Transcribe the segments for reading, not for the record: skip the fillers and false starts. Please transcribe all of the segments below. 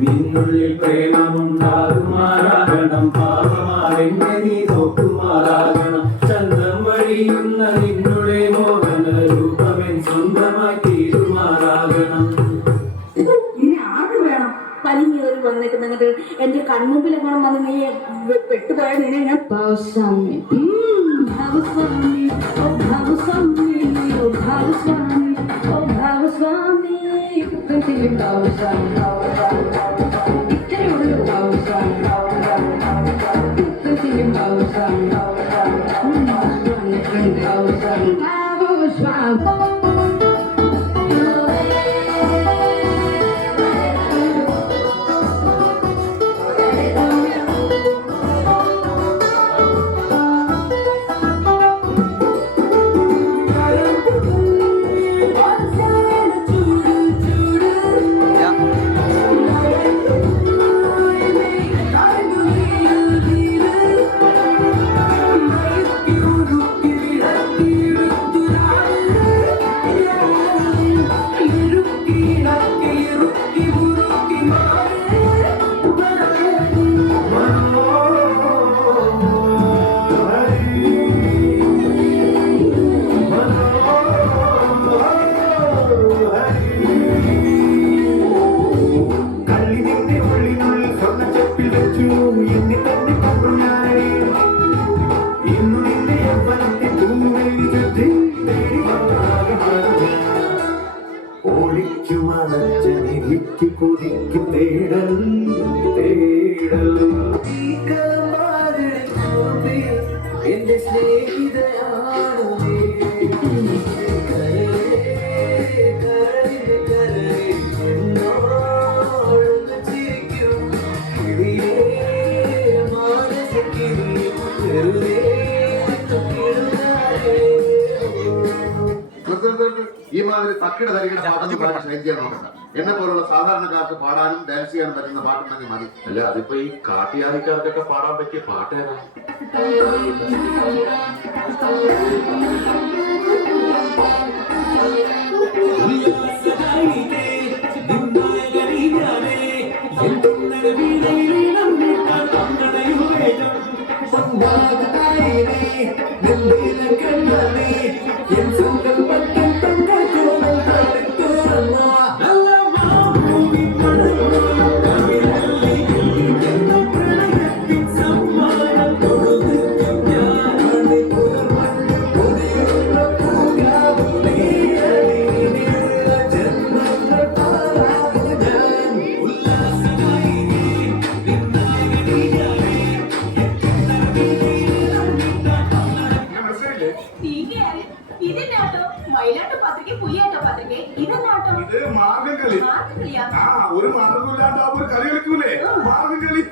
നിന്നുള്ളിൽ പ്രേമമുണ്ടാകുമാറാകണം, പാപമാരെന്നെ നീ നോക്കുമാറാകണം. ചന്തം വഴിയുന്ന നിന്നുടെ മോഹന രൂപമെൻ സ്വന്തമായി തീരുമാറാകണം. വലിഞ്ഞേറി വന്നിട്ട് എന്റെ കൺമുമ്പിലെങ്ങാനും വന്ന് നീ പെട്ടുപോയ നിന്നെ ഞാൻ ഭാവസ്വാമി ഇത്രയേ ഉള്ളൂ കൊതിക്ക് തേടൽ തേടൽ എന്റെ സ്നേഹിതയാണ് ഈ മാതിരി തക്കിട തരികിട ചെയ്യാൻ നോക്കണ്ട. എന്നെ പോലുള്ള സാധാരണക്കാർക്ക് പാടാനും ഡാൻസ് ചെയ്യാനും പറ്റുന്ന പാട്ടുണ്ടെങ്കിൽ മതി. അല്ല, അതിപ്പോ ഈ കാട്ടിയാദിക്കാർക്കൊക്കെ പാടാൻ പറ്റിയ പാട്ടേതാ? ഒരു മാർഗമില്ലാത്ത ഒരു കളി കളിക്കൂലേ, മാർഗം കളി.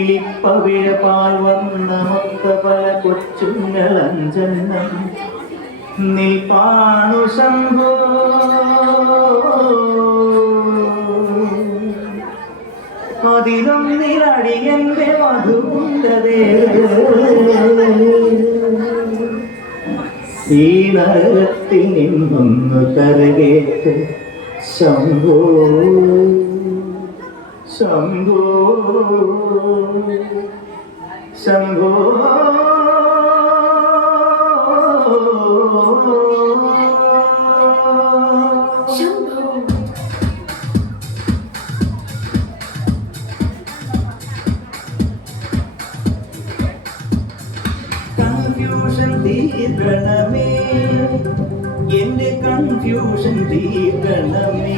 പച്ചക്കിളിപ്പവിഴപാൽ വന്ന മൊത്ത പല കൊച്ചുങ്ങളഞ്ചെണ്ണം നിൽപ്പാണു ശംഭോ. അതിലൊന്നിലടിയന്റെ മധുണ്ടതേ ഈ നരകത്തിൽ നിന്നൊന്നു കരകേറ്റ് ശംഭോ ശംഭോ ശംഭോ. കൺഫ്യൂഷൻ തീർക്കണമേ, എന്റെ കൺഫ്യൂഷൻ തീർക്കണമേ.